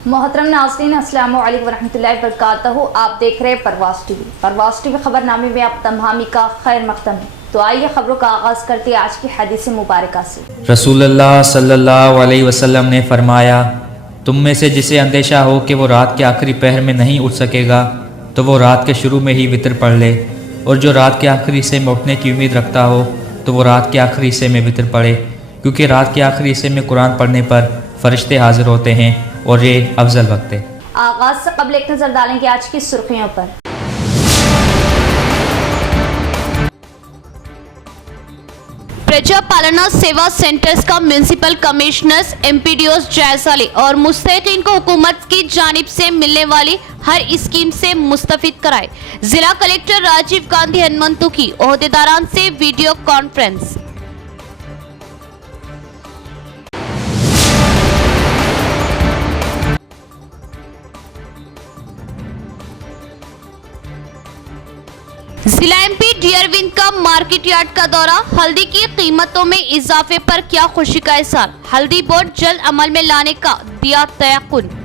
मोहतरम नाज़रीन, अस्सलाम वालेकुम वरहमतुल्लाहि वबरकातुहू। आप देख रहे हैं परवाज़ टीवी खबरनामे में आप तमामी का खैर मक़दम है। तो आइए खबरों का आगाज़ करते हैं आज की हदीस मुबारक से। रसूलुल्लाह सल्लल्लाहु अलैहि वसल्लम ने फरमाया, तुम में से जिसे अंदेशा हो कि वो रात के आखिरी पहर में नहीं उठ सकेगा तो वो रात के शुरू में ही वितर पढ़ ले, और जो रात के आखिरी हिस्से में उठने की उम्मीद रखता हो तो वो रात के आखिरी हिस्से में वितर पढ़े, क्योंकि रात के आखिरी हिस्से में कुरान पढ़ने पर फरिश्ते हाजिर होते हैं और ये अफजल वक्त है। आगाज़ से कबल एक नज़र डालेंगे आज की सुर्खियों पर। प्रजा पालना सेवा सेंटर्स का म्यूनिसिपल कमिश्नर्स एमपीडीओस जायजा ले और मुस्तहिकीन को हुकूमत की जानिब से मिलने वाली हर स्कीम से मुस्तफिद कराए। जिला कलेक्टर राजीव गांधी हनुमंतु की ओहदेदारान से वीडियो कॉन्फ्रेंस। जिला एमपी डियरविंद का मार्केट यार्ड का दौरा। हल्दी की कीमतों में इजाफे पर क्या खुशी का इज़हार। हल्दी बोर्ड जल्द अमल में लाने का दिया तयक्कुन।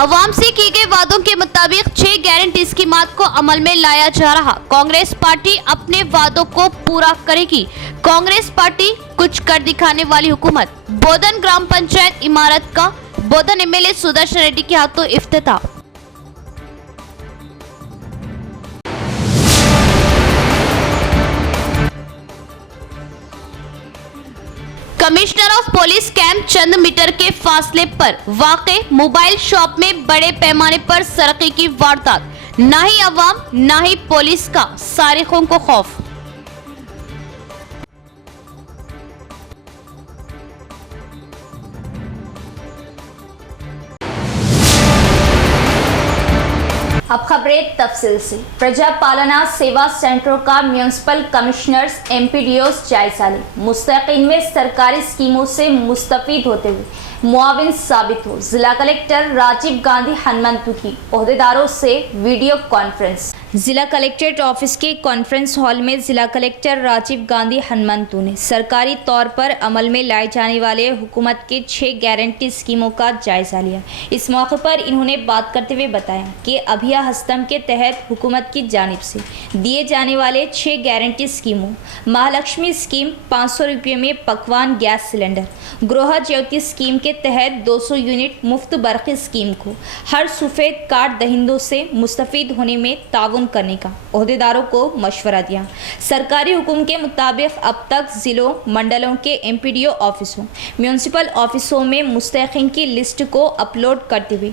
अवाम से किए गए वादों के मुताबिक 6 गारंटी स्कीमात को अमल में लाया जा रहा। कांग्रेस पार्टी अपने वादों को पूरा करेगी। कांग्रेस पार्टी कुछ कर दिखाने वाली हुकूमत। बोधन ग्राम पंचायत इमारत का बोधन एमएलए सुदर्शन रेड्डी के हाथों इफ्तिताह। कमिश्नर ऑफ पुलिस कैंप चंद मीटर के फासले पर वाक़े मोबाइल शॉप में बड़े पैमाने पर सरक़े की वारदात। ना ही अवाम ना ही पुलिस का सारिकों को खौफ। अब खबरें तफसील से। प्रजा पालना सेवा सेंटरों का म्यूनिसिपल कमिश्नर्स एमपीडीओस जायजा ले, मुस्तहिकीन में सरकारी स्कीमों से मुस्तफीद होते हुए मुआविन साबित हो। जिला कलेक्टर राजीव गांधी हनुमंतु की ओहदेदारों से वीडियो कॉन्फ्रेंस। जिला कलेक्ट्रेट ऑफिस के कॉन्फ्रेंस हॉल में जिला कलेक्टर राजीव गांधी हनुमंतु ने सरकारी तौर पर अमल में लाए जाने वाले हुकूमत के 6 गारंटी स्कीमों का जायजा लिया। इस मौके पर इन्होंने बात करते हुए बताया कि अभिया हस्तम के तहत हुकूमत की जानिब से दिए जाने वाले 6 गारंटी स्कीमों महालक्ष्मी स्कीम 500 रुपये में पकवान गैस सिलेंडर, गृह ज्योति स्कीम के तहत 200 यूनिट मुफ्त बरक़ी स्कीम को हर सफ़ेद कार्ड दहिंदों से मुस्तफ़ीद होने में ताउन करने का ओहदेदारों को मशवरा दिया। सरकारी हुक्म के मुताबिक अब तक जिलों मंडलों के एमपीडीओ ऑफिसों म्यूनिसिपल ऑफिसों में मुस्तहिकीन की लिस्ट को अपलोड करते हुए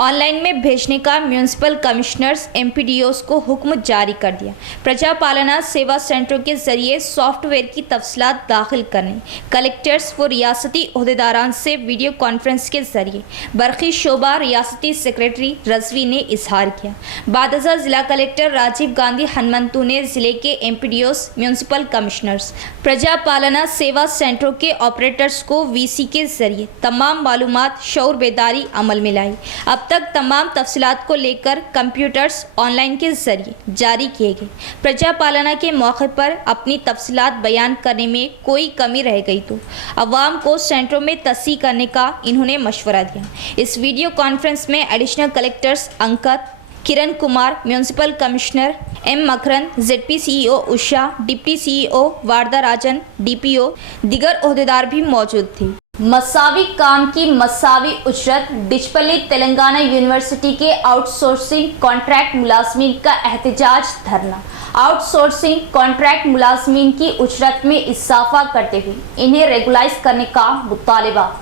ऑनलाइन में भेजने का म्यूनिसिपल कमिश्नर्स एमपीडीओस को हुक्म जारी कर दिया। प्रजा पालना सेवा सेंटरों के जरिए सॉफ्टवेयर की तफसीलात दाखिल करने कलेक्टर्स व रियासती ओहदेदारान से वीडियो कॉन्फ्रेंस के जरिए बरक़ी शोबा रियासती सेक्रेटरी रजवी ने इजहार किया। बादअज़ा जिला कलेक्टर राजीव गांधी हनुमंतु ने जिले के एमपीडीओस म्यूनिसिपल कमिश्नर्स प्रजा पालना सेवा सेंटरों के ऑपरेटर्स को वीसी के जरिए तमाम मालूमात शऊर बेदारी अमल में लाई। अब तक तमाम तफसीलात को लेकर कंप्यूटर्स ऑनलाइन के जरिए जारी किए गए। प्रजा पालना के मौके पर अपनी तफसीलात बयान करने में कोई कमी रह गई तो अवाम को सेंटरों में तस्सीह करने का इन्होंने मशवरा दिया। इस वीडियो कॉन्फ्रेंस में additional collectors Ankit, Kiran Kumar, municipal commissioner M Makaran, ZP CEO Usha, deputy CEO Varada Rajan, DPO दीगर ओहदेदार भी मौजूद थे। मसावी काम की मसावी उजरत। डिचपल्ली तेलंगाना यूनिवर्सिटी के आउटसोर्सिंग कॉन्ट्रैक्ट मुलाजमीन का एहतजाज धरना। आउटसोर्सिंग कॉन्ट्रैक्ट मुलाजमीन की उजरत में इजाफा करते हुए इन्हें रेगुलाइज करने का मुतालबा।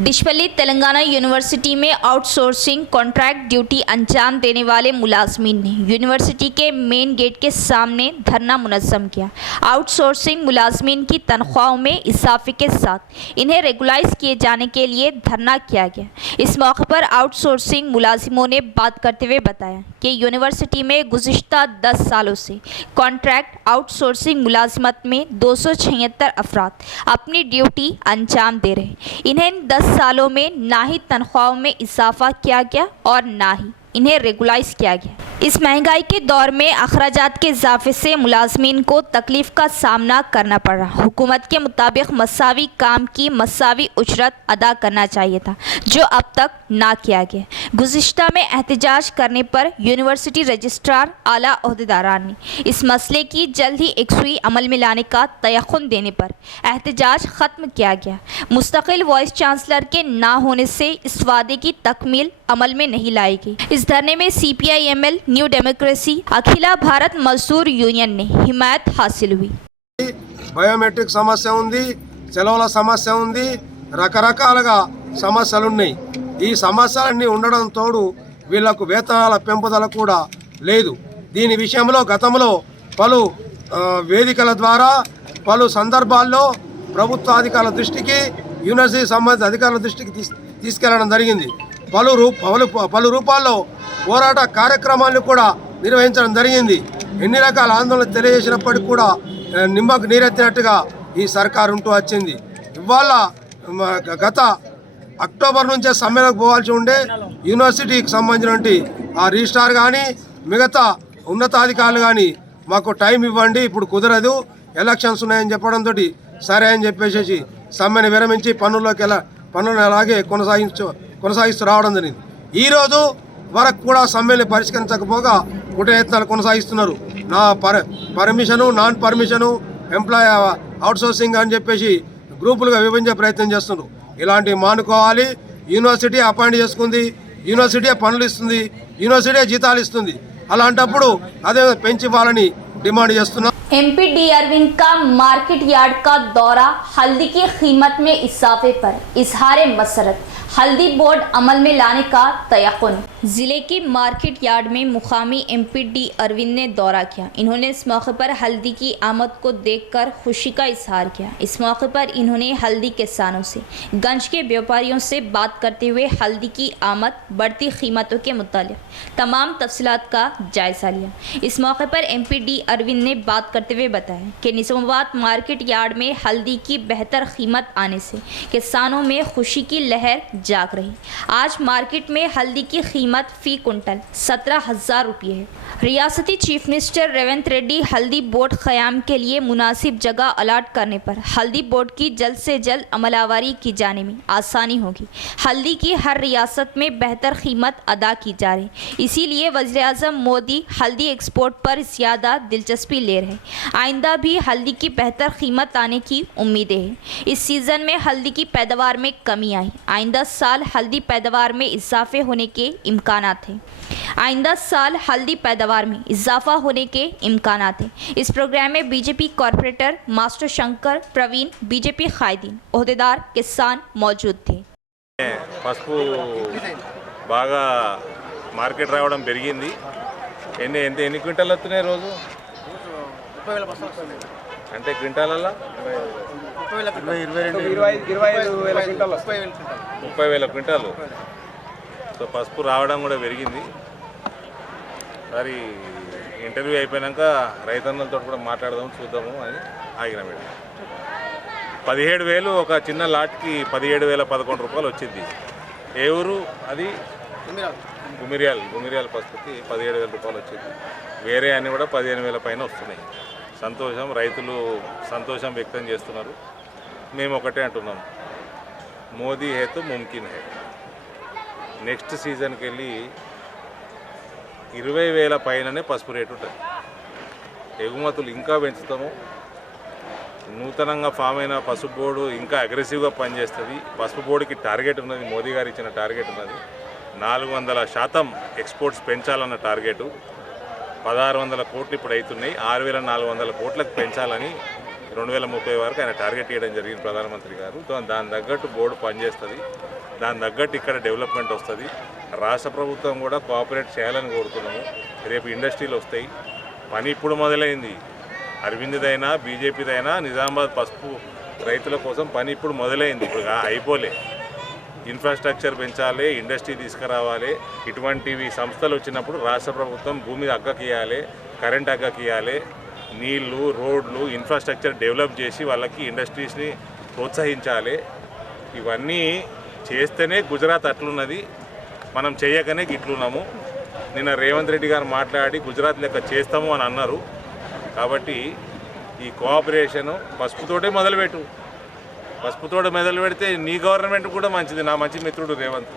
डिचपल्ली तेलंगाना यूनिवर्सिटी में आउटसोर्सिंग कॉन्ट्रैक्ट ड्यूटी अंजाम देने वाले मुलाजमीन ने यूनिवर्सिटी के मेन गेट के सामने धरना मुनज़्ज़म किया। आउटसोर्सिंग मुलाजमीन की तनख्वाहों में इजाफे के साथ इन्हें रेगुलाइज किए जाने के लिए धरना किया गया। इस मौके पर आउटसोर्सिंग मुलाजिमों ने बात करते हुए बताया कि यूनिवर्सिटी में गुज़िश्ता 10 सालों से कॉन्ट्रैक्ट आउटसोर्सिंग मुलाजिमत में 276 अफराद अपनी ड्यूटी अंजाम दे रहे। इन्हें 10 सालों में ना ही तनख्वाहों में इजाफा किया गया और ना ही इन्हें रेगुलाइज किया गया। इस महंगाई के दौर में अखराजात के इजाफे से मुलाजमीन को तकलीफ का सामना करना पड़ रहा। हुकूमत के मुताबिक मसावी काम की मसावी उजरत अदा करना चाहिए था, जो अब तक ना किया गया। गुज़िश्ता में एहतजाज करने पर यूनिवर्सिटी रजिस्ट्रार आला ओहदेदारान ने इस मसले की जल्द ही एकसुई अमल में लाने का तयक़ुन देने पर एहतजाज ख़त्म किया गया। मुस्तकिल वाइस चांसलर के ना होने से इस वादे की तकमील अमल में नहीं लाई गई। इस धरने में CPI-ML, न्यू डेमोक्रेसी, अखिला भारत मजदूर यूनियन ने हिमायत हासिल हुई। బయోమెట్రిక్ సమస్య ఉంది, సెలవుల సమస్య ఉంది, రకరకాలుగా సమస్యలు ఉన్నాయి. ఈ సమస్యలన్నీ ఉండడం తోడు వీళ్లకు వేతనాల పెంపుదల కూడా లేదు. దీని విషయంలో గతంలో పలు వేదికల ద్వారా పలు సందర్భాల్లో ప్రభుత్వ అధికారుల దృష్టికి, యూనివర్సిటీ సంబంధిత అధికారుల దృష్టికి తీసుకెళ్లడం జరిగింది. పలు రూపాల్లో పోరాట కార్యక్రమాలను కూడా నిర్వహించడం జరిగింది. ఎన్ని రకాల ఆందోళనలు తెలియజేసినప్పటికీ కూడా నిమ్మకు నీరెత్తినట్టుగా ఈ సర్కారు ఉంటూ వచ్చింది. ఇవాళ గత అక్టోబర్ నుంచే సమ్మెలకు పోవాల్సి ఉండే యూనివర్సిటీకి సంబంధించినటువంటి ఆ రిజిస్ట్రార్ కానీ మిగతా ఉన్నతాధికారులు కానీ మాకు టైం ఇవ్వండి, ఇప్పుడు కుదరదు, ఎలక్షన్స్ ఉన్నాయని చెప్పడంతో సరే అని చెప్పేసి సమ్మెను విరమించి పనులను అలాగే కొనసాగిస్తూ రావడం జరిగింది. ఈరోజు వరకు కూడా సమ్మెను పరిష్కరించకపోగా కుటయత్నాలు కొనసాగిస్తున్నారు. నా permission, non permission, employ outsourcing అని చెప్పేసి గ్రూపులుగా విభజించే ప్రయత్నం చేస్తున్నారు. ఇలాంటివి మానుకోవాలి. యూనివర్సిటీ అపాయింట్ చేసుకుంది, యూనివర్సిటీ పనులు ఇస్తుంది, యూనివర్సిటీ జీతాలు ఇస్తుంది. అలాంటప్పుడు అదే పెంచి ఇవ్వాలని डिमांड చేస్తున్నాం। MP डी अरविंद का मार्केट यार्ड का दौरा, हल्दी की कीमत में इजाफे पर इजहार मसरत, हल्दी बोर्ड अमल में लाने का तयक़ुन। जिले की मार्केट यार्ड में मुकामी MP डी अरविंद ने दौरा किया। इन्होंने इस मौके पर हल्दी की आमद को देखकर खुशी का इजहार किया। इस मौके पर इन्होंने हल्दी किसानों से, गंज के व्यापारियों से बात करते हुए हल्दी की आमद, बढ़ती कीमतों के मुतालिक तमाम तफसीलात का जायजा लिया। इस मौके पर MP डी अरविंद ने बात करते हुए बताया कि निजामाबाद मार्केट यार्ड में हल्दी की बेहतर कीमत आने से किसानों में खुशी की लहर जाग रही। आज मार्केट में हल्दी की कीमत फी कुंटल 17,000 रुपये है। रियासती चीफ मिनिस्टर रेवंत रेड्डी हल्दी बोर्ड क़याम के लिए मुनासिब जगह अलाट करने पर हल्दी बोर्ड की जल्द से जल्द अमलावरी की जाने में आसानी होगी। हल्दी की हर रियासत में बेहतर कीमत अदा की जा रही, इसीलिए वज़ीर-ए-आज़म मोदी हल्दी एक्सपोर्ट पर ज़्यादा दिलचस्पी ले रहे। आइंदा भी हल्दी की बेहतर कीमत आने की उम्मीदें हैं। इस सीज़न में हल्दी की पैदावार में कमी आई, आइंदा साल हल्दी पैदावार में इजाफे होने के इम्कानात हैं। आइंदा साल हल्दी पैदावार में इजाफा होने के इम्कानात हैं। इस प्रोग्राम में BJP corporator master Shankar Praveen, BJP कायदीन, ओहदेदार, किसान मौजूद थे। పసుపు బాగా మార్కెట్ రావడం పెరిగింది. ఎన్ని క్వింటాలు వస్తున్నాయి రోజు? 30,000 అంటే క్వింటాలల్లో 30,000 క్వింటాలు. సో పసుపు రావడం కూడా పెరిగింది. మరి ఇంటర్వ్యూ అయిపోయాక రైతన్నలతో కూడా మాట్లాడదాం, చూద్దాము అని ఆగిన మేడం. 17,000 ఒక చిన్న లాట్కి 17,011 రూపాయలు వచ్చింది. ఏ ఊరు అది? గుమిరియాల్ పసుపుకి 17,000 రూపాయలు వచ్చింది. వేరే అన్నీ కూడా 15,000 పైన వస్తున్నాయి. సంతోషం, రైతులు సంతోషం వ్యక్తం చేస్తున్నారు. మేము ఒకటే అంటున్నాం, మోదీ హే తో ముమ్కిన్ హే. నెక్స్ట్ సీజన్కి వెళ్ళి 20,000 పైననే పసుపు రేటు ఉంటుంది. ఎగుమతులు ఇంకా పెంచుతాము. నూతనంగా ఫామ్ అయిన పసుపు బోర్డు ఇంకా అగ్రెసివ్గా పనిచేస్తుంది. పసుపు బోర్డుకి టార్గెట్ ఉన్నది, మోదీ గారు ఇచ్చిన టార్గెట్ ఉన్నది. 400% ఎక్స్పోర్ట్స్ పెంచాలన్న టార్గెటు. 1,600 కోట్లు ఇప్పుడు అవుతున్నాయి. 6,400 కోట్లకు పెంచాలని 2030 వరకు ఆయన టార్గెట్ ఇవ్వడం జరిగింది ప్రధానమంత్రి గారు. దాని తగ్గట్టు బోర్డు పనిచేస్తుంది. దాని తగ్గట్టు ఇక్కడ డెవలప్మెంట్ వస్తుంది. రాష్ట్ర ప్రభుత్వం కూడా కోఆపరేట్ చేయాలని కోరుతున్నాము. రేపు ఇండస్ట్రీలు వస్తాయి. పని ఇప్పుడు మొదలైంది. అరవింద్దైనా బీజేపీదైనా నిజామాబాద్ పసుపు రైతుల కోసం పని ఇప్పుడు మొదలైంది. ఇప్పుడు అయిపోలే. ఇన్ఫ్రాస్ట్రక్చర్ పెంచాలి, ఇండస్ట్రీ తీసుకురావాలి. ఇటువంటివి సంస్థలు వచ్చినప్పుడు రాష్ట్ర ప్రభుత్వం భూమి అగ్గకి ఇవ్వాలి, కరెంట్ అగ్గకి ఇవ్వాలి, నీళ్లు, రోడ్లు, ఇన్ఫ్రాస్ట్రక్చర్ డెవలప్ చేసి వాళ్ళకి ఇండస్ట్రీస్ని ప్రోత్సహించాలి. ఇవన్నీ చేస్తేనే గుజరాత్ అట్లున్నది, మనం చేయకనే ఇట్లున్నాము. నిన్న రేవంత్ రెడ్డి గారు మాట్లాడి గుజరాత్ లెక్క చేస్తాము అని అన్నారు. కాబట్టి ఈ కోఆపరేషను పసుపుతోటే మొదలుపెట్టు. పసుపుతోట మొదలు పెడితే నీ గవర్నమెంట్ కూడా మంచిది. నా మంచి మిత్రుడు రేవంత్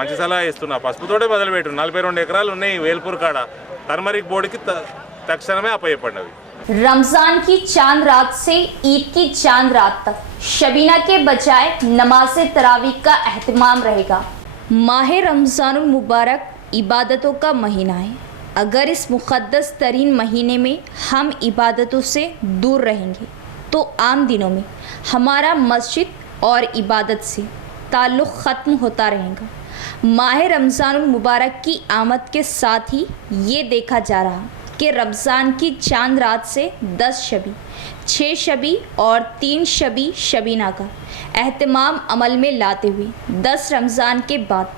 మంచి సలహా ఇస్తున్నా. పసుపుతోటే మొదలుపెట్టు. 42 ఎకరాలు ఉన్నాయి వేల్పూర్ కాడ. టర్మరిక్ బోర్డుకి తక్షణమే అప్పచెప్పండి. रमजान की चांद रात से ईद की चांद रात तक शबीना के बजाय नमाज तरावी का एहतमाम रहेगा। माह रमजानुल मुबारक इबादतों का महीना है। अगर इस मुक़द्दस तरीन महीने में हम इबादतों से दूर रहेंगे तो आम दिनों में हमारा मस्जिद और इबादत से ताल्लुक़ ख़त्म होता रहेगा। माह रमजानुल मुबारक की आमद के साथ ही ये देखा जा रहा कि रमज़ान की चांद रात से 10 शबी, 6 शबी और 3 शबी शबीना का एहतमाम अमल में लाते हुए 10 रमज़ान के बाद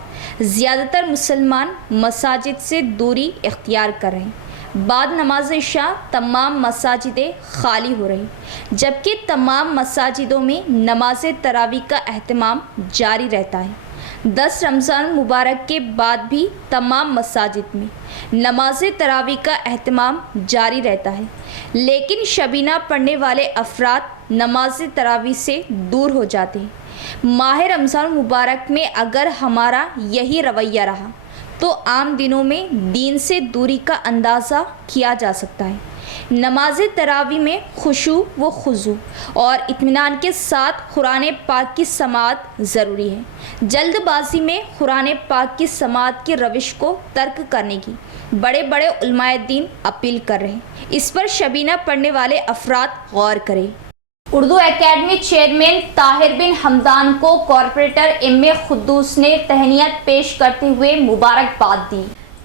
ज़्यादातर मुसलमान मसाजिद से दूरी इख्तियार कर रहे हैं। बाद नमाज इशा तमाम मसाजिदें खाली हो रही, जबकि तमाम मसाजिदों में नमाज तरावी का एहतमाम जारी रहता है। 10 रमज़ान मुबारक के बाद भी तमाम मसाजिद में नमाज तरावी का एहतमाम जारी रहता है, लेकिन शबीना पढ़ने वाले अफराद नमाज तरावी से दूर हो जाते हैं। माह रमज़ान मुबारक में अगर हमारा यही रवैया रहा तो आम दिनों में दीन से दूरी का अंदाज़ा किया जा सकता है। नमाज तरावी में खुशू व खुजू और इत्मीनान के साथ कुरान पाक की समाअत ज़रूरी है। जल्दबाजी में कुरान पाक की समाअत की रविश को तर्क करने की बड़े बड़े उलमाए दीन अपील कर रहे हैं। इस पर शबीना पढ़ने वाले अफराद गौर करें। उर्दू एकेडमी चेयरमैन ताहिर बिन हमदान को कॉरपोरेटर एम.ए. खुद्दूस ने तहनीत पेश करते हुए मुबारकबाद दी।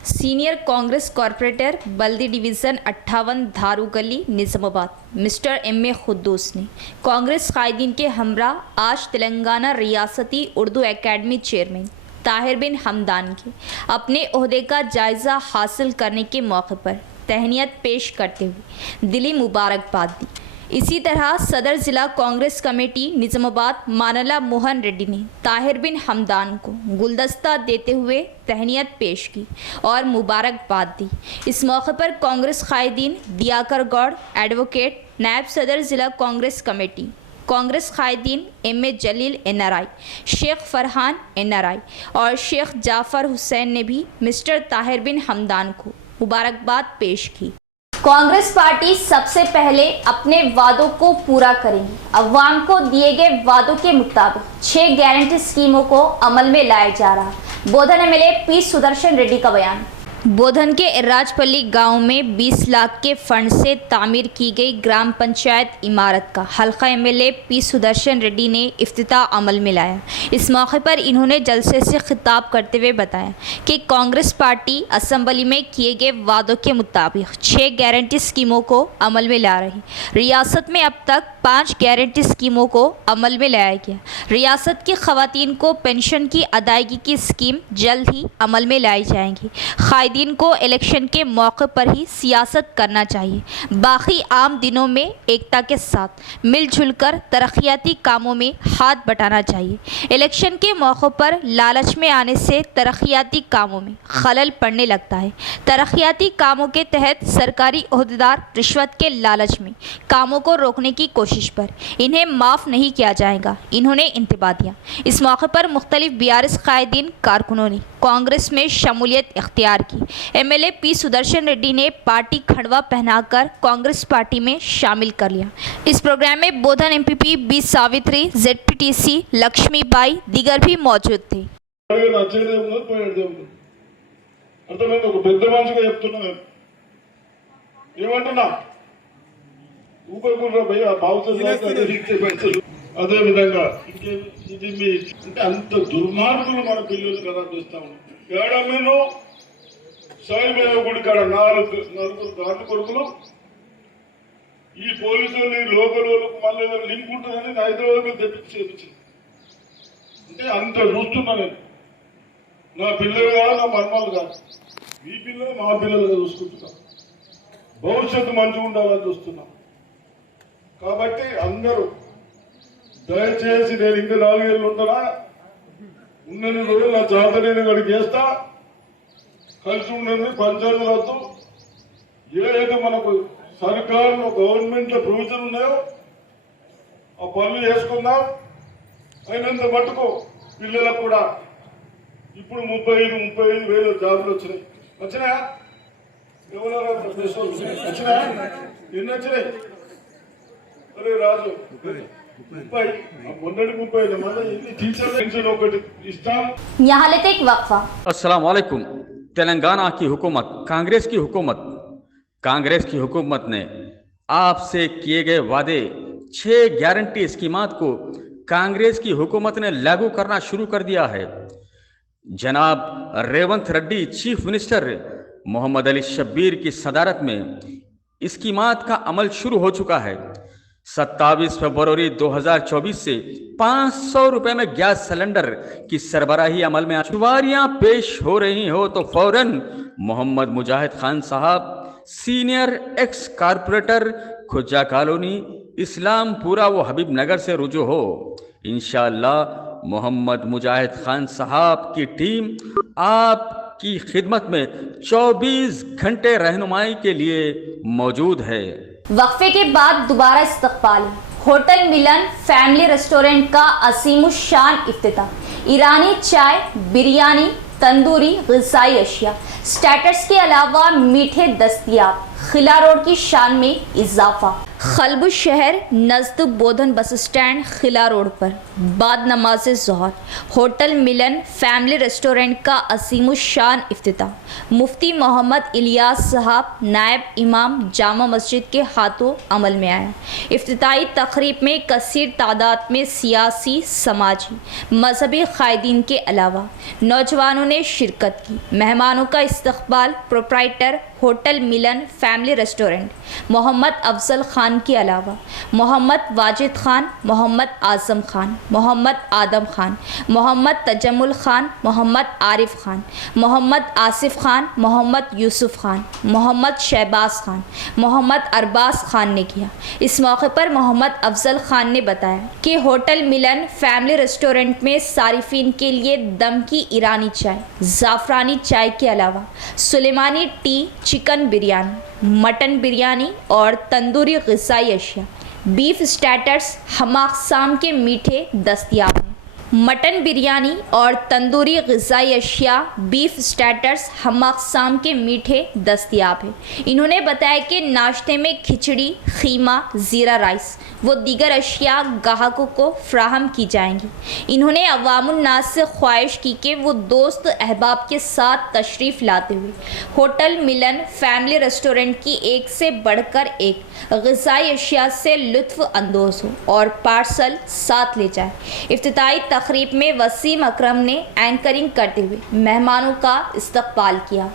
सीनियर कांग्रेस कॉरपोरेटर बल्दी डिवीज़न 58 धारू गली निज़ामाबाद मिस्टर एम.ए. खुद्दूस ने कांग्रेस कायदीन के हमरा आज तेलंगाना रियासती उर्दू एकेडमी चेयरमैन ताहिर बिन हमदान के अपने ओहदे का जायज़ा हासिल करने के मौके पर तहनीत पेश करते हुए दिली मुबारकबाद दी। इसी तरह सदर ज़िला कांग्रेस कमेटी निज़ामाबाद मानला मोहन रेड्डी ने ताहिर बिन हमदान को गुलदस्ता देते हुए तहनीत पेश की और मुबारकबाद दी। इस मौके पर कांग्रेस कायदीन दियाकर गौड़ एडवोकेट, नायब सदर ज़िला कांग्रेस कमेटी, कांग्रेस कायदीन एम.ए. जलील NRI, शेख फरहान NRI और शेख जाफ़र हुसैन ने भी मिस्टर ताहिर बिन हमदान को मुबारकबाद पेश की। कांग्रेस पार्टी सबसे पहले अपने वादों को पूरा करेगी। अवाम को दिए गए वादों के मुताबिक 6 गारंटी स्कीमों को अमल में लाया जा रहा। बोधन MLA पी सुदर्शन रेड्डी का बयान। बोधन के इर्राजपल्ली गांव में 20 लाख के फंड से तामीर की गई ग्राम पंचायत इमारत का हल्का MLA पी सुदर्शन रेड्डी ने इफ्तिताह अमल में लाया। इस मौके पर इन्होंने जलसे से खिताब करते हुए बताया कि कांग्रेस पार्टी असेंबली में किए गए वादों के मुताबिक 6 गारंटी स्कीमों को अमल में ला रही। रियासत में अब तक 5 गारंटी स्कीमों को अमल में लाया गया। रियासत की खवातीन को पेंशन की अदायगी की स्कीम जल्द ही अमल में लाई जाएंगी। कायदीन को इलेक्शन के मौके पर ही सियासत करना चाहिए। बाकी आम दिनों में एकता के साथ मिलजुल कर तरक्याती कामों में हाथ बटाना चाहिए। इलेक्शन के मौक़ों पर लालच में आने से तरक्याती कामों में खलल पड़ने लगता है। तरक्याती कामों के तहत सरकारी ओहदेदार रिश्वत के लालच में कामों को रोकने की कोशिश पर इन्हें माफ़ नहीं किया जाएगा, इन्होंने इंतबा दिया। इस मौके पर मुख्तलिफ BRS कायदीन कारकुनों ने कांग्रेस में शमूलियत इख्तियार की। MLA पी सुदर्शन रेड्डी ने पार्टी खड़वा पहनाकर कांग्रेस पार्टी में शामिल कर लिया। इस प्रोग्राम में Bodhan MPP B Savitri, ZPTC Lakshmibai दीगर भी मौजूद थे। అదే విధంగా ఇది మీ అంత దుర్మార్గులు మన పిల్లలు కదా చేస్తాము. ఏడమీను సైబేవ గుడి కాడ నలుగురు గాంధీ కొడుకులు ఈ పోలీసులు లోకల్ వాళ్ళకు మళ్ళీ లింక్ ఉంటుందని హైదరాబాద్ తెప్పించి చేపించింది. అంటే అంత చూస్తున్నా నేను. నా పిల్లలు కాదు, నా మర్మాలు కాదు, మీ పిల్లలు మా పిల్లలుగా చూసుకుంటున్నాం. భవిష్యత్తు మంచిగా ఉండాలని చూస్తున్నాం. కాబట్టి అందరూ దయచేసి నేను ఇంకా 4 ఏళ్ళు ఉంటానా, ఉన్నన్ని రోజులు నా చేత నేను గడికి చేస్తా. కలిసి ఉండండి, పంచాయతీలతో ఏదైతే మనకు సర్కారులో గవర్నమెంట్లో ప్రొవిజన్ ఉన్నాయో ఆ పనులు చేసుకుందాం. అయినంత మట్టుకు పిల్లలకు కూడా ఇప్పుడు 35,000 జాబులు వచ్చినాయా? ఎవరో వచ్చినాయా? ఎన్ని వచ్చినాయి? అరే రాజు 30 మొన్నటి 30 మళ్ళీ ఎన్ని టీచర్లు పెన్షన్ ఒకటి ఇస్తాం. यहाँ लेते एक वक्फा। अस्सलाम वालेकुम। तेलंगाना की हुकूमत, कांग्रेस की हुकूमत ने आपसे किए गए वादे 6 गारंटी स्कीमात को कांग्रेस की हुकूमत ने लागू करना शुरू कर दिया है। जनाब रेवंत रेड्डी चीफ मिनिस्टर मोहम्मद अली शब्बीर की सदारत में स्कीमात का अमल शुरू हो चुका है। 27 फरवरी 2024 से 500 रुपए में गैस सिलेंडर की सरबराही अमल में सवारियां पेश हो रही हो तो फौरन मोहम्मद मुजाहिद खान साहब, senior ex corporator, Khaja colony, Islampura व हबीब नगर से रुजू हो। इंशाअल्लाह मोहम्मद मुजाहिद खान साहब की टीम आपकी खिदमत में 24 घंटे रहनुमाई के लिए मौजूद है। वक्फे के बाद दोबारा इस्तकबाल। होटल मिलन फैमिली रेस्टोरेंट का असीमुशान इफ्तिताह। ईरानी चाय, बिरयानी, तंदूरी ग़िज़ाई अशिया, स्टार्टर्स के अलावा मीठे दस्तयाब। खिला रोड की शान में इजाफा। खलबु शहर नज़द बोधन बस स्टैंड खिला रोड पर बाद नमाज ज़ोहर होटल मिलन फैमिली रेस्टोरेंट का असीमुशान इफ्तिताह मुफ्ती मोहम्मद इलियास साहब नायब इमाम जामा मस्जिद के हाथों अमल में आया। इफ्तिताही तकरीब में कसीर तादाद में सियासी, समाजी, मजहबी कायदीन के अलावा नौजवानों ने शिरकत की। मेहमानों का इस्तकबाल प्रोप्राइटर होटल मिलन फैमिली रेस्टोरेंट मोहम्मद अफजल खान के अलावा मोहम्मद वाजिद खान, मोहम्मद आज़म खान, मोहम्मद आदम खान, मोहम्मद तजम्मुल खान, मोहम्मद आरिफ खान, मोहम्मद आसिफ खान, मोहम्मद यूसुफ खान, मोहम्मद शहबाज खान, मोहम्मद अरबाज खान ने किया। इस मौके पर मोहम्मद अफजल खान ने बताया कि होटल मिलन फैमिली रेस्टोरेंट में सारिफीन के लिए दम की ईरानी चाय, ज़ाफ़रानी चाय के अलावा Sulemani T, chicken biryani, mutton biryani और तंदूरी ग़िज़ाई अशिया, बीफ स्टार्टर्स, हम अक़साम के मीठे दस्तयाब हैं। मटन बिरयानी और तंदूरी ग़िज़ाई अशिया, बीफ स्टार्टर्स, हम अक़साम के मीठे दस्तयाब हैं। इन्होंने बताया कि नाश्ते में खिचड़ी, खीमा, ज़ीरा राइस व दीगर अशिया ग्राहकों को फ्राहम की जाएंगी। इन्होंने अवामुन्नास से ख्वाहिश की कि वो दोस्त अहबाब के साथ तशरीफ़ लाते हुए होटल मिलन फैमिली रेस्टोरेंट की एक से बढ़कर एक ग़िज़ाई अशिया से लुत्फ़ अंदोज़ हो और पार्सल साथ ले जाए। इफ्तिताही तकरीब में वसीम अकरम ने एंकरिंग करते हुए मेहमानों का इस्तकबाल किया।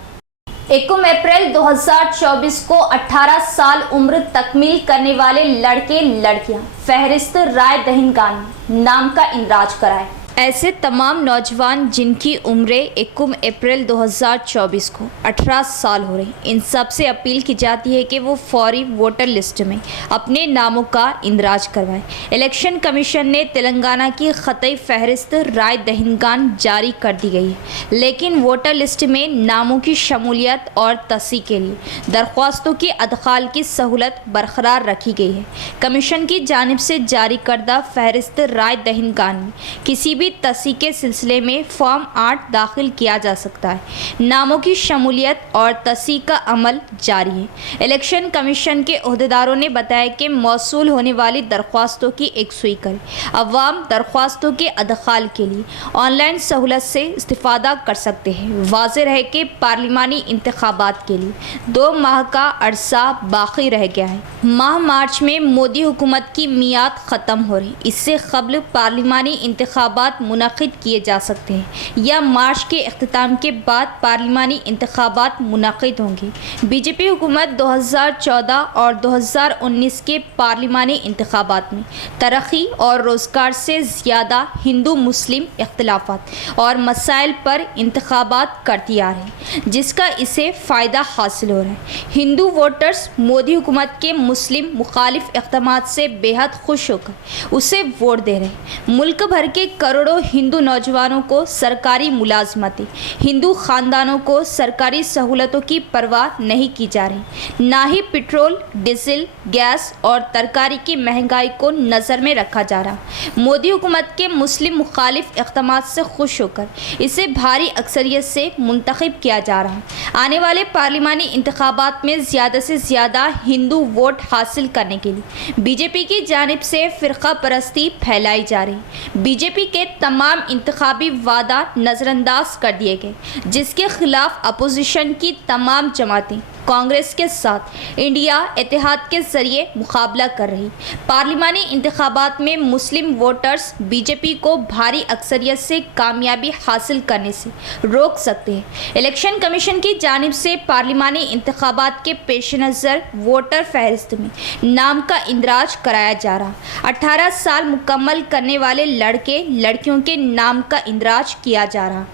1 अप्रैल 2024 को 18 साल उम्र तकमील करने वाले लड़के लड़कियां फहरिस्त राय दहिंदगान नाम का इंदराज कराए। ऐसे तमाम नौजवान जिनकी उम्रें 1 अप्रैल 2024 को 18 साल हो रही, इन सब से अपील की जाती है कि वो फौरी वोटर लिस्ट में अपने नामों का इंदराज करवाएं। इलेक्शन कमीशन ने तेलंगाना की ख़तई फहरिस्त राय दहिंदगान जारी कर दी गई है, लेकिन वोटर लिस्ट में नामों की शमूलियत और तस्सीह के लिए दरख्वास्तों की अदखाल की सहूलत बरकरार रखी गई है। कमीशन की जानिब से जारी करदा फहरिस्त राय दहिंदगान में किसी भी तस्सीह के सिलसिले में फॉर्म 8 दाखिल किया जा सकता है। नामों की शमूलियत और तस्सीह का अमल जारी है। इलेक्शन कमीशन के अहदेदारों ने बताया कि मौसूल होने वाली दरख्वास्तों की एकसुई करें। अवाम दरख्वास्तों के अदखाल के लिए ऑनलाइन सहूलत से इस्तिफ़ादा कर सकते हैं। वाज़ेह रहे कि पार्लिमानी इंतखाबात के लिए 2 माह का अरसा बाकी रह गया है। माह मार्च में मोदी हुकूमत की मियाद ख़त्म हो रही, इससे क़ब्ल पार्लिमानी इंतखाबात मुनक़िद किए जा सकते हैं या मार्च के अख्तिताम के बाद पार्लिमानी इंतखाबात मुनक़िद होंगे। बीजेपी हुकूमत 2014 और 2019 के पार्लिमानी इंतखाबात में तरक्की और रोज़गार से ज़्यादा हिंदू मुस्लिम इख्तिलाफ़ात और मसाइल पर इंतखाबात करती आ रही, जिसका इसे फ़ायदा हासिल हो रहा है। हिंदू वोटर्स मोदी हुकूमत के मुस्लिम मुखालिफ इक़दामात से बेहद खुश होकर उसे वोट दे रहे हैं। मुल्क भर के करोड़ों करोड़ों हिंदू नौजवानों को सरकारी मुलाजमतें, हिंदू खानदानों को सरकारी सहूलतों की परवाह नहीं की जा रही। ना ही पेट्रोल, डीजल, गैस और तरकारी की महंगाई को नज़र में रखा जा रहा। मोदी हुकूमत के मुस्लिम मुखालिफ इक़दामात से खुश होकर इसे भारी अक्सरियत से मुंतखब किया जा रहा। आने वाले पार्लिमानी इंतखाबात में ज़्यादा से ज़्यादा हिंदू वोट हासिल करने के लिए बीजेपी की जानिब से फ़िरका परस्ती फैलाई जा रही। बीजेपी के तमाम इंतखाबी वादा नज़रअंदाज कर दिए गए, जिसके खिलाफ अपोजिशन की तमाम जमातें कांग्रेस के साथ इंडिया इत्तेहाद के जरिए मुकाबला कर रही। पार्लिमानी इंतखाबात में मुस्लिम वोटर्स बीजेपी को भारी अक्सरियत से कामयाबी हासिल करने से रोक सकते हैं। इलेक्शन कमीशन की जानिब से पार्लिमानी इंतखाबात के पेश नज़र वोटर फहरिस्त में नाम का इंदराज कराया जा रहा। 18 साल मुकम्मल करने वाले लड़के लड़कियों के नाम का इंदराज किया जा रहा।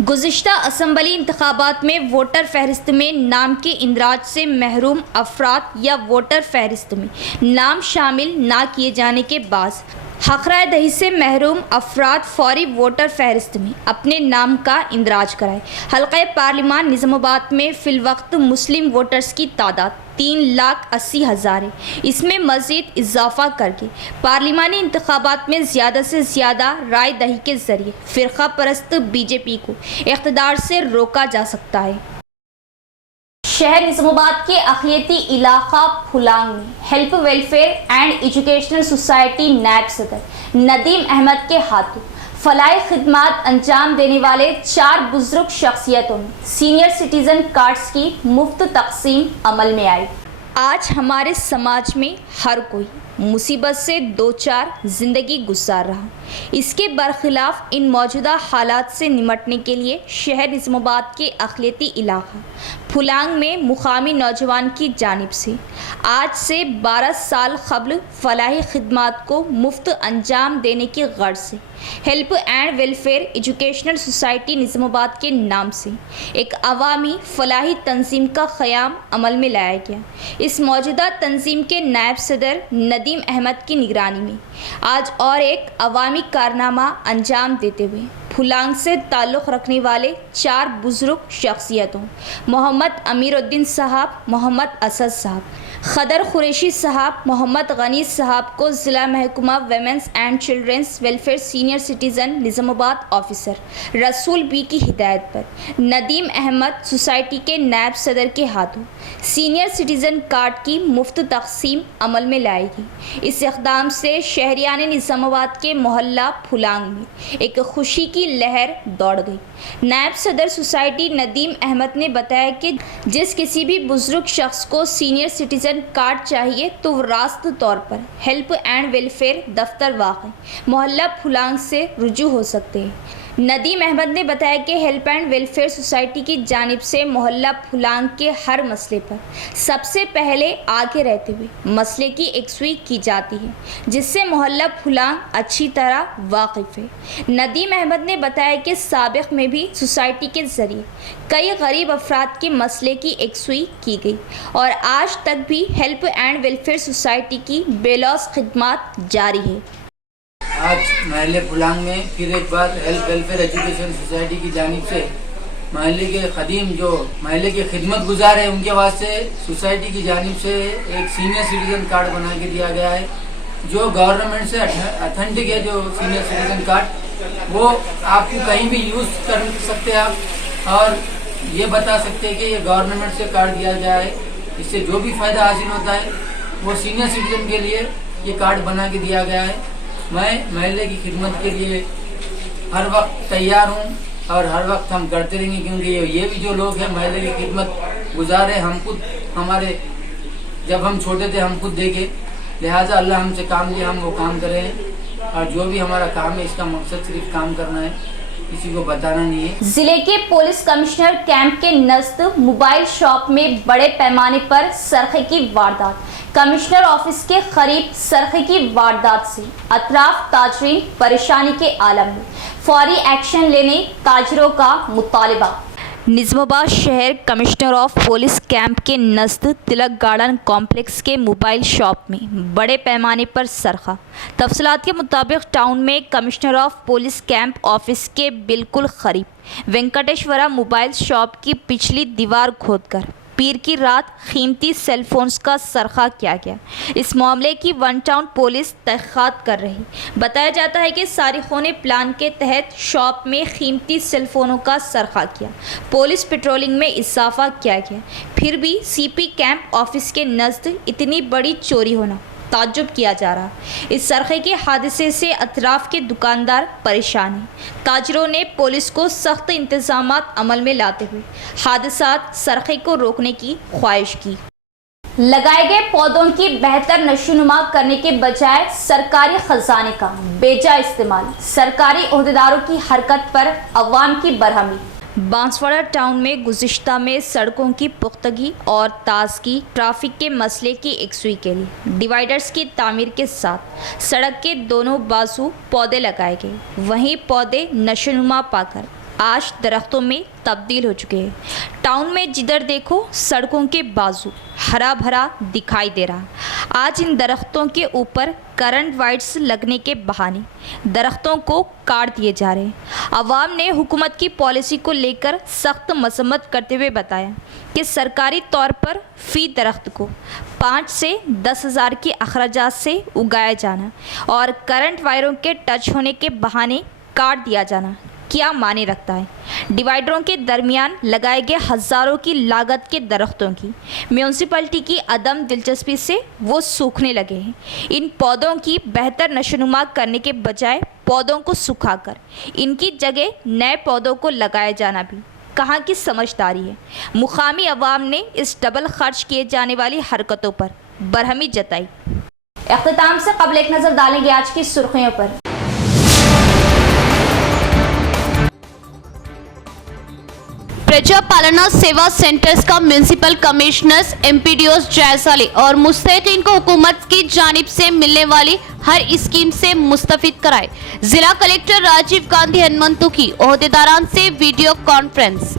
गुज़िश्ता असम्बली इंतखाबात में वोटर फहरिस्त में नाम के इंदराज से महरूम अफराद या वोटर फहरिस्त में नाम शामिल ना किए जाने के बाद हक़राए दही से महरूम अफराद फौरी वोटर फहरिस्त में अपने नाम का इंदराज कराए। हल्क़े पार्लिमान निज़ामाबाद में फ़िलवक्त मुस्लिम वोटर्स की तादाद 3,80,000 है। इसमें मज़ीद इजाफ़ा करके पार्लिमानी इंतखाबात में ज़्यादा से ज़्यादा राय दही के ज़रिए फ़िरका परस्त बीजेपी को इक़्तिदार से रोका जा सकता है। शहर निज़ामाबाद के अक़लियती इलाक़ा फुलांग में help welfare and educational society नैब सदर नदीम अहमद के हाथों फलाही खिदमात अंजाम देने वाले 4 बुजुर्ग शख्सियतों में सीनियर सिटीज़न कार्ड्स की मुफ्त तक़सीम अमल में आई। आज हमारे समाज में हर कोई मुसीबत से दो चार ज़िंदगी गुजार रहा। इसके बरखिलाफ़ इन मौजूदा हालात से निमटने के लिए शहर निज़ामाबाद के अक़लियती इलाक़ा फुलांग में मुकामी नौजवान की जानिब से आज से 12 साल क़ब्ल फलाही खिदमात को मुफ्त अंजाम देने की गर्ज से help and welfare educational society Nizamabad के नाम से एक अवामी फलाही तंजीम का क़याम अमल में लाया गया। इस मौजूदा तंजीम के नायब सदर नदीम अहमद की निगरानी में आज और एक अवामी कारनामा अंजाम देते हुए फुलांग से ताल्लुक़ रखने वाले 4 बुजुर्ग शख्सियतों मोहम्मद अमीरुद्दीन साहब, मोहम्मद असद साहब, खदर कुरैशी साहब, मोहम्मद गनी साहब को ज़िला महकमा women's and children's welfare senior citizen Nizamabad officer Rasool Bi की हिदायत पर नदीम अहमद सोसाइटी के नायब सदर के हाथों सीनियर सिटीज़न कार्ड की मुफ्त तक़सीम अमल में लाएगी। इस इक़दाम से शहरियान निज़ामाबाद के मोहल्ला फुलांग में एक खुशी की लहर दौड़ गई। नायब सदर सोसाइटी नदीम अहमद ने बताया कि जिस किसी भी बुजुर्ग शख्स को सीनियर सिटीज़न कार्ड चाहिए तो वो रास्त तौर पर हेल्प एंड वेलफेयर दफ्तर वाक़ई मोहल्ला फुलांग से रुजू हो सकते हैं। नदीम अहमद ने बताया कि हेल्प एंड वेलफेयर सोसाइटी की जानिब से मोहल्ला फुलांग के हर मसले पर सबसे पहले आगे रहते हुए मसले की एकसुई की जाती है, जिससे मोहल्ला फुलांग अच्छी तरह वाकिफ़ है। नदीम अहमद ने बताया कि साबिक़ में भी सोसाइटी के ज़रिए कई गरीब अफराद के मसले की एकसुई की गई और आज तक भी हेल्प एंड वेलफेयर सोसाइटी की बेलौस खिदमात जारी है। आज महल्ले फुलांग में फिर एक बार हेल्प वेलफेयर एजुकेशन सोसाइटी की जानिब से महल्ले के खदीम जो महल्ले के खिदमत गुजार है उनके वास्ते सोसाइटी की जानिब से एक सीनियर सिटीज़न कार्ड बना के दिया गया है, जो गवर्नमेंट से अथेंटिक है। जो सीनियर सिटीज़न कार्ड वो आपको कहीं भी यूज़ कर सकते हैं आप, और ये बता सकते हैं कि ये गवर्नमेंट से कार्ड दिया गया है। इससे जो भी फ़ायदा हासिल होता है वो सीनियर सिटीज़न के लिए ये कार्ड बना के दिया गया है। मैं महल्ले की खिदमत के लिए हर वक्त तैयार हूँ और हर वक्त हम करते रहेंगे, क्योंकि ये भी जो लोग हैं महल्ले की खिदमत गुजार है। हम खुद हमारे जब हम छोटे थे हम खुद देखे, लिहाजा अल्लाह हमसे काम लिया, हम वो काम करें और जो भी हमारा काम है इसका मकसद सिर्फ काम करना है, किसी को बताना नहीं है। जिले के पुलिस कमिश्नर कैंप के नज़दीक मोबाइल शॉप में बड़े पैमाने पर सरखे की वारदात। कमिश्नर ऑफिस के करीब सरखे की वारदात से अतराफ ताजरीन परेशानी के आलम में, फौरी एक्शन लेने ताजरों का मुतालबा। निज़ामाबाद शहर कमिश्नर ऑफ पुलिस कैंप के नज़द तिलक गार्डन कॉम्प्लेक्स के मोबाइल शॉप में बड़े पैमाने पर सरखा। तफसीलात के मुताबिक टाउन में commissioner of police camp office के बिल्कुल करीब वेंकटेश्वरा मोबाइल शॉप की पिछली दीवार खोदकर पीर की रात कीमती सेलफोन्स का सरखा किया गया। इस मामले की वन टाउन पुलिस तहक़ीक़ात कर रही। बताया जाता है कि सारिकों ने प्लान के तहत शॉप में कीमती सेलफोनों का सरखा किया। पुलिस पेट्रोलिंग में इजाफा किया गया, फिर भी सीपी कैंप ऑफिस के नज़द इतनी बड़ी चोरी होना ताज्जुब किया जा रहा। इस सरखे के हादसे से अतराफ़ के दुकानदार परेशान हैं। ताजरों ने पुलिस को सख्त इंतज़ामात अमल में लाते हुए हादसात सरखे को रोकने की ख्वाहिश की। लगाए गए पौधों की बेहतर नशोनुमा करने के बजाय सरकारी खजाने का बेजा इस्तेमाल, सरकारी ओहदेदारों की हरकत पर अवाम की बरहमी। बांसवाड़ा टाउन में गुज़िश्ता में सड़कों की पुख्तगी और ताज़गी ट्रैफिक के मसले की एकसुई के लिए डिवाइडर्स की तामीर के साथ सड़क के दोनों बाजू पौधे लगाए गए। वहीं पौधे नशोनुमा पाकर आज दरख्तों में तब्दील हो चुके हैं। टाउन में जिधर देखो सड़कों के बाजू हरा भरा दिखाई दे रहा। आज इन दरख्तों के ऊपर करंट वायर्स लगने के बहाने दरख्तों को काट दिए जा रहे हैं। अवाम ने हुकूमत की पॉलिसी को लेकर सख्त मजम्मत करते हुए बताया कि सरकारी तौर पर फ़ी दरख्त को 5 से 10 हज़ार के अखराजात से उगाया जाना और करंट वायरों के टच होने के बहाने काट दिया जाना क्या माने रखता है। डिवाइडरों के दरमियान लगाए गए हज़ारों की लागत के दरख्तों की म्यूनसिपलिटी की अदम दिलचस्पी से वो सूखने लगे हैं। इन पौधों की बेहतर नशोनुमा करने के बजाय पौधों को सुखाकर इनकी जगह नए पौधों को लगाया जाना भी कहाँ की समझदारी है। मुकामी अवाम ने इस डबल खर्च किए जाने वाली हरकतों पर बरहमी जताई। इख्तिताम से कबल एक नज़र डालेंगे आज की सुर्खियों पर। प्रजा पालना सेवा सेंटर्स का म्यूनिसिपल कमिश्नर्स एमपीडीओस जायजा ले और मुस्तहिकीन को हुकूमत की जानिब से मिलने वाली हर स्कीम से मुस्तफिद कराए। जिला कलेक्टर राजीव गांधी हनुमंतु की ओहदेदारान से वीडियो कॉन्फ्रेंस।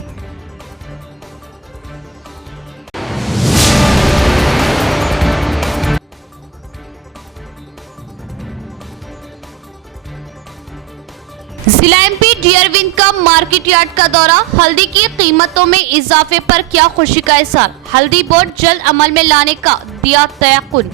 जिला एमपी डियरविन का मार्केट यार्ड का दौरा। हल्दी की कीमतों में इजाफे पर किया खुशी का इज़हार। हल्दी बोर्ड जल्द अमल में लाने का दिया तयक्कुन।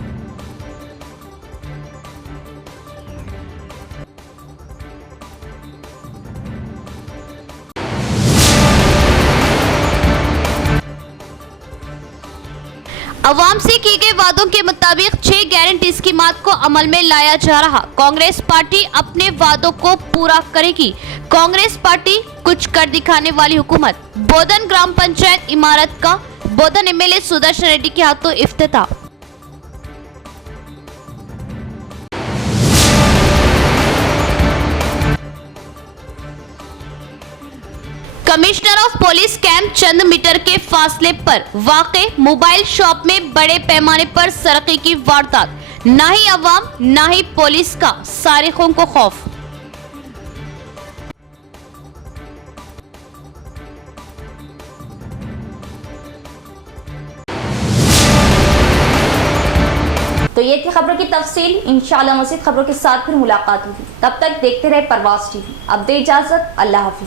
अवाम से किए गए वादों के मुताबिक 6 गारंटी स्कीमात को अमल में लाया जा रहा। कांग्रेस पार्टी अपने वादों को पूरा करेगी। कांग्रेस पार्टी कुछ कर दिखाने वाली हुकूमत। बोधन ग्राम पंचायत इमारत का बोधन एमएलए सुदर्शन रेड्डी के हाथों इफ्तिताह। कमिश्नर ऑफ पुलिस कैंप चंद मीटर के फासले पर वाक़े मोबाइल शॉप में बड़े पैमाने पर सरके की वारदात। ना ही अवाम ना ही पुलिस का सारिकों को खौफ। तो ये थी खबरों की तफसील। इंशाअल्लाह मज़ीद खबरों के साथ फिर मुलाकात होगी। तब तक देखते रहे परवाज़ टीवी। अब दे इजाज़त, अल्लाह हाफ़िज़।